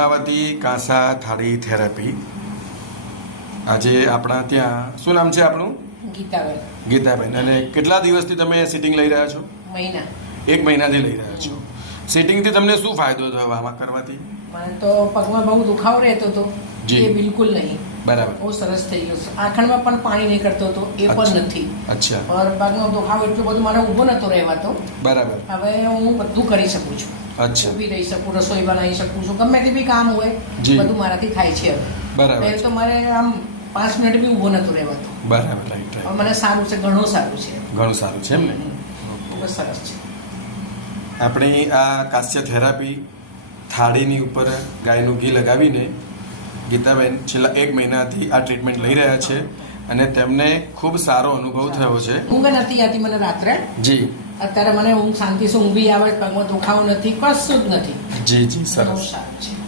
પદ્માવતી કાંસા થાળી થેરાપી. આજે આપણા ત્યાં શું નામ છે આપણું ગીતાબેન. ગીતાબેન. અને કેટલા દિવસથી તમે સિટિંગ લઈ રહ્યા છો? મહિના. એક મહિનાથી લઈ રહ્યા છો. સિટિંગથી તમને શું ફાયદો થયો આમાં કરવાથી? મને તો પગમાં બહુ દુખાવો રહેતો હતો. એ બિલકુલ નહીં. બરાબર. બહુ સરસ થઈ ગયું. આંખણમાં પણ પાણી નીકળતો હતો એ પણ નથી. અચ્છા. પર પગનો દુખાવો એટલું બધું મારે ઊભો નતો રહેવાતો. બરાબર. હવે હું બધું કરી શકું છું. અચ્છા. ઊભી રહી શકું રસોઈ બનાવી શકું છું. ગમે તે બી કામ હોય. બધું મારાથી થાય છે હવે. બરાબર. એટલે તો મારે આમ પાંચ મિનિટ બી ઊભો નતો રહેવાતો. બરાબર રાઈટ રાઈટ મને સારું છે ઘણું સારું છે. ઘણું સારું છે એમ ને? ખૂબ સરસ છે. આપણી આ કાસ્ય થેરાપી થાળીની ઉપર ગાયનું ઘી લગાવીને ગીતાબેન છેલ્લા એક મહિનાથી આ ટ્રીટમેન્ટ લઈ રહ્યા છે અને તેમને ખૂબ સારો અનુભવ થયો છે. ઊંઘ નથી આવતી મને રાત્રે. જી. અત્યારે મને ઊંઘ શાંતિ ઊંઘ આવે પગમાં દુખાવો નથી કશું જ નથી. જી જી સરસ. સારું છે.